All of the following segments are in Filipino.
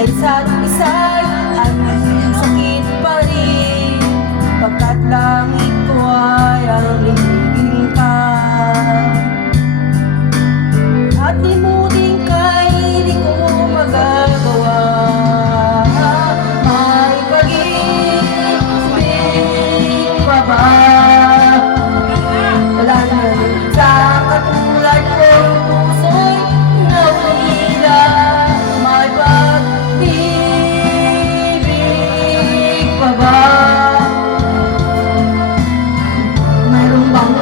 sa isa't isa'y anong sakit pa rin, pagkat langit ko ay ang ibigin ka. At limutin ka'y di ko magagawa, may pag-ibig pa ba? Wala naman sa katulad ko, puso'y nawala, may pag-ibig pa ba? Mayroon bang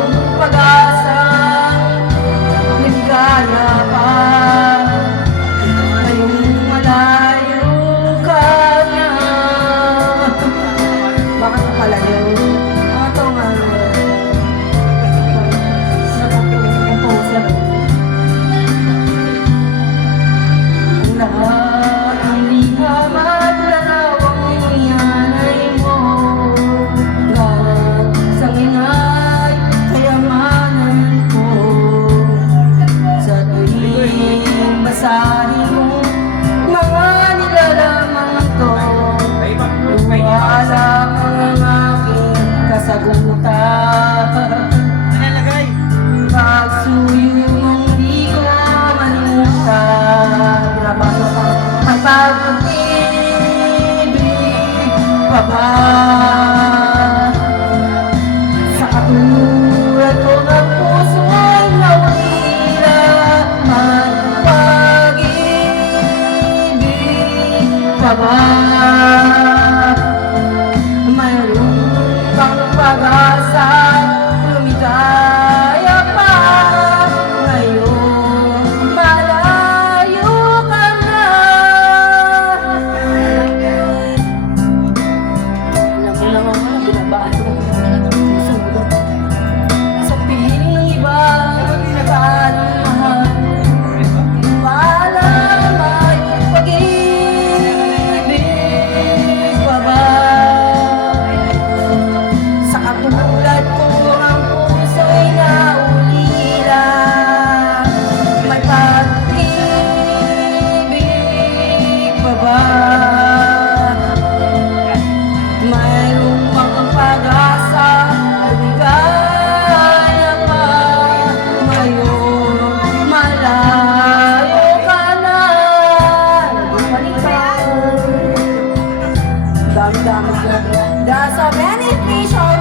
pag-asang ligaya pa? Ngayong malayo ka na. Bakit malayo? Ito nga. Ang lahat ng liham at larawang yanay mo, lahat sa ingay kayamanan ko. Sa tuwing basahin mo mga nilalaman ko, wala ang aking kasagutan. Pagsuyo mong di ko malimutan, may pag-ibig pa ba? Sa katulad ko ng puso ay nawala, may pag-ibig pa ba? Mayroon bang pag-asa lumigaya pa? Ngayon malayo ka na. Alam mo lang ako na binabato sa piling ng iba na parang mahal. Wala may pag-ibig pa ba? Sa katulad ko ang puso'y naulila, may pag-ibig pa ba? Mayroong mga pag-asa, ligaya pa. Ngayon malayo ka na, nagbalikan. Dami-dami. There's so many fish on